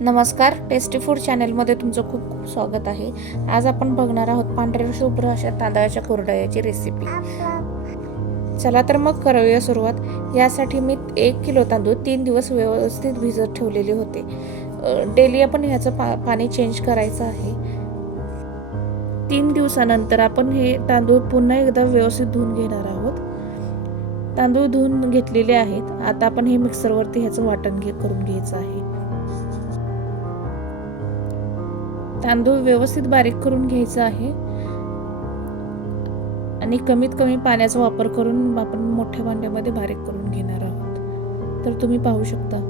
नमस्कार, tasty food चॅनलमध्ये तुमचं खूप खूप स्वागत आहे. आज आपण बघणार आहोत पांढऱ्या शुभ्र अशा तांदळाच्या कुरडयाची रेसिपी. चला तर मग करूया सुरुवात. यासाठी मी 1 किलो तांदूळ 3 दिवस व्यवस्थित भिजत ठेवलेले होते. डेली आपण ह्याचं पाणी चेंज करायचं आहे. 3 दिवसानंतर आपण हे तांदूळ पुन्हा एकदा व्यवस्थित धुवून घेणार आहोत. तांदूळ धुवून घेतलेले आहेत. आता आपण हे मिक्सरवरती ह्याचं वाटण करून घ्यायचं आहे. तांदूळ व्यवस्थित बारीक करून घ्यायचा आहे आणि कमीत कमी पाण्याचा वापर करून आपण मोठ्या भांड्यामध्ये बारीक करून घेणार आहोत. तर तुम्ही पाहू शकता.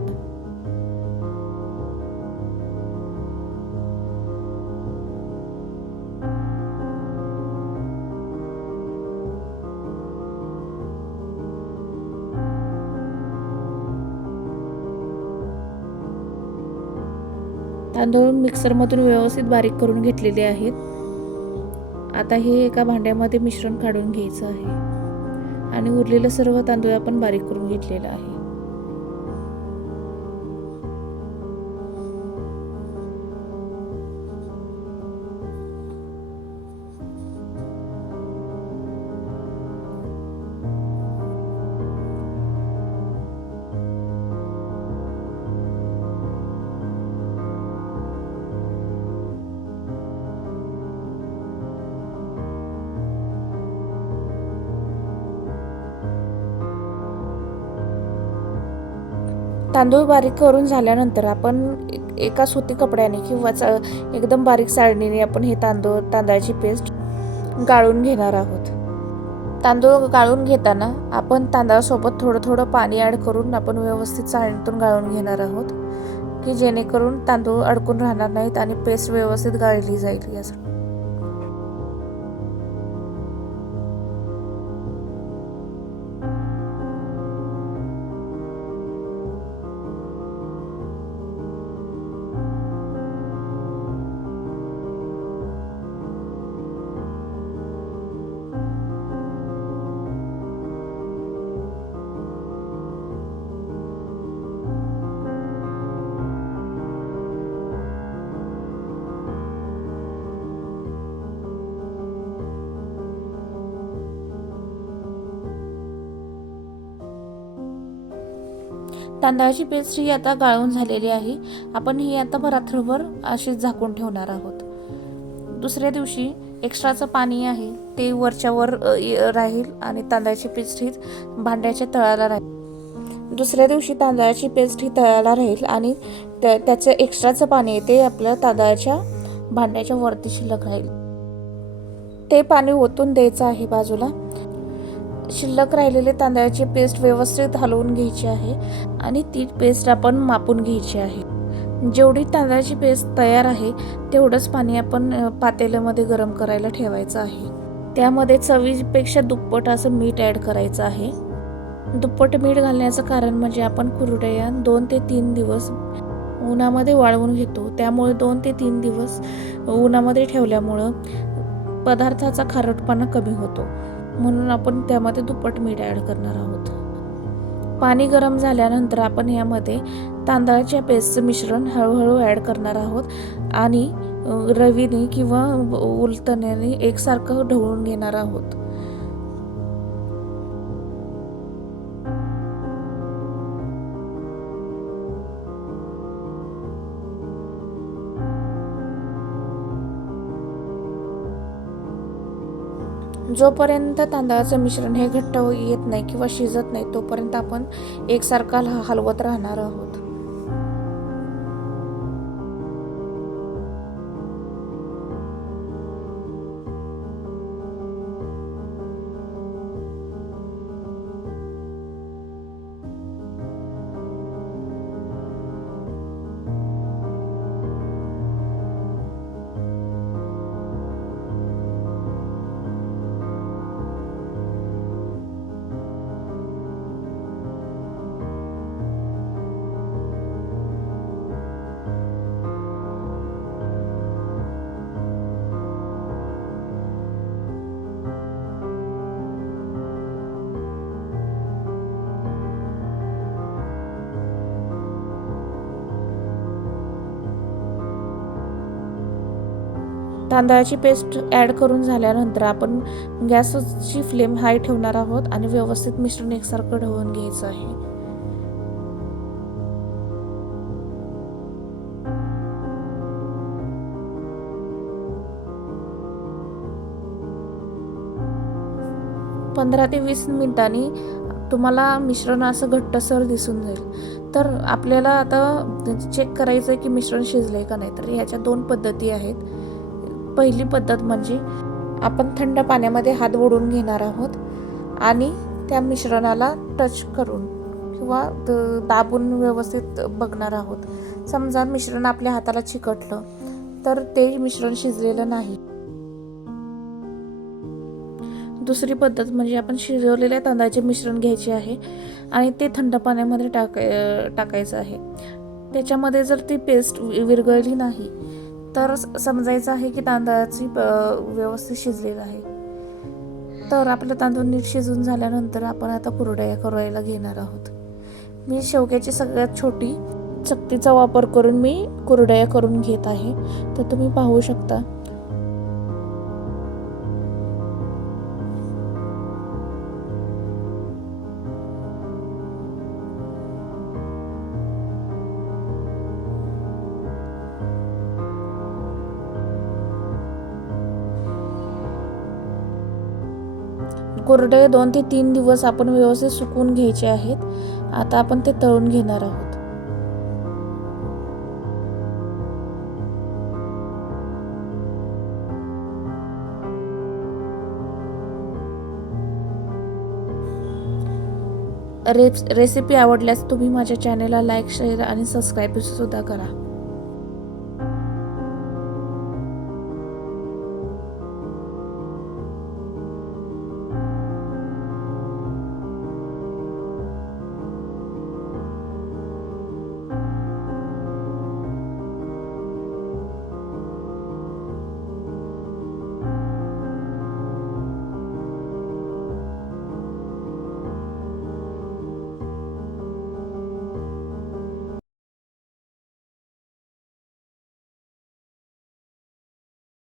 तांदूळ मिक्सरमधून व्यवस्थित बारीक करून घेतलेले आहेत. आता हे एका भांड्यामध्ये मिश्रण काढून घ्यायचं आहे आणि उरलेलं सर्व तांदूळ आपण बारीक करून घेतलेलं आहे. तांदूळ बारीक करून झाल्यानंतर आपण एका सुती कपड्याने किंवा एकदम बारीक चाळणीने आपण हे तांदळाची पेस्ट गाळून घेणार आहोत. तांदूळ गाळून घेताना आपण तांदळासोबत थोडं थोडं पाणी ॲड करून आपण व्यवस्थित चाळणीतून गाळून घेणार आहोत की जेणेकरून तांदूळ अडकून राहणार नाहीत आणि पेस्ट व्यवस्थित गाळली जाईल यासाठी. तांदळाची पेस्ट ही आता गाळून झालेली आहे. आपण ही आता रात्रभर अशीच झाकून ठेवणार आहोत. दुसऱ्या दिवशी एक्स्ट्राचं पाणी आहे ते वरच्यावर राहील आणि तांदळाची पेस्ट ही भांड्याच्या तळाला राहील. दुसऱ्या दिवशी तांदळाची पेस्ट ही तळाला राहील आणि त्याचं एक्स्ट्राचं पाणी आहे ते आपल्या तांदळाच्या भांड्याच्या वरती शिल्लक राहील. ते पाणी ओतून द्यायचं आहे बाजूला. शिल्लक राहिलेले तांदळाची पेस्ट व्यवस्थित हलवून घ्यायची आहे आणि ती पेस्ट आपण मापून घ्यायची आहे. जेवढी तांदळाची पेस्ट तयार आहे तेवढंच पाणी आपण पातेल्यामध्ये गरम करायला ठेवायचं आहे. त्यामध्ये चवीपेक्षा दुप्पट असं मीठ ॲड करायचं आहे. दुप्पट मीठ घालण्याचं कारण म्हणजे आपण कुरडया 2 ते 3 दिवस उन्हामध्ये वाळवून घेतो. त्यामुळे 2 ते 3 दिवस उन्हामध्ये ठेवल्यामुळं पदार्थाचा खारटपणा कमी होतो. म्हणून आपण त्यामध्ये दुप्पट मीठ ॲड करणार आहोत. पाणी गरम झाल्यानंतर आपण यामध्ये तांदळाच्या पेस्टचं मिश्रण हळूहळू ॲड करणार आहोत आणि रवीने किंवा उलतण्याने एकसारखं ढवळून घेणार आहोत. जोपर्यंत तांदळाचं मिश्रण हे घट्ट येत नाही किंवा शिजत नाही तोपर्यंत आपण एकसारखा हलवत राहणार आहोत. तांदळाची पेस्ट ॲड करून झाल्यानंतर आपण गॅसची फ्लेम हाय ठेवणार आहोत आणि व्यवस्थित मिश्रण एकसारखं ढवळून घ्यायचं आहे. पंधरा ते 20 मिनिटांनी तुम्हाला मिश्रण असं घट्टसर दिसून जाईल. तर आपल्याला आता चेक करायचं आहे की मिश्रण शिजलंय का नाही. तर ह्याच्या 2 पद्धती आहेत. पहिली पद्धत म्हणजे आपण थंड पाण्यामध्ये हात बुडवून घेणार आहोत आणि त्या मिश्रणाला टच करून किंवा दाबून व्यवस्थित बघणार आहोत. समजा मिश्रण आपल्या हाताला चिकटलं तर ते मिश्रण शिजलेलं नाही. दुसरी पद्धत म्हणजे आपण शिजवलेल्या तांदळाचे मिश्रण घ्यायचे आहे आणि ते थंड पाण्यामध्ये टाकायचं आहे. त्याच्यामध्ये जर ती पेस्ट विरघळली नाही तर समजायचं आहे की तांदळाची व्यवस्थित शिजलेलं आहे. तर आपलं तांदूळ नीट शिजून झाल्यानंतर आपण आता कुरडया करायला घेणार आहोत. मी शेवग्याची सगळ्यात छोटी चकतीचा वापर करून मी कुरडया करून घेत आहे. तर तुम्ही पाहू शकता. कुरडे 2 ते 3 दिवस आपण व्यवस्थित सुकवून घ्यायचे आहेत. आता आपण ते तळून घेणार आहोत. रेसिपी आवडल्यास तुम्ही माझ्या चॅनलला लाईक, शेअर आणि सबस्क्राईब सुद्धा करा.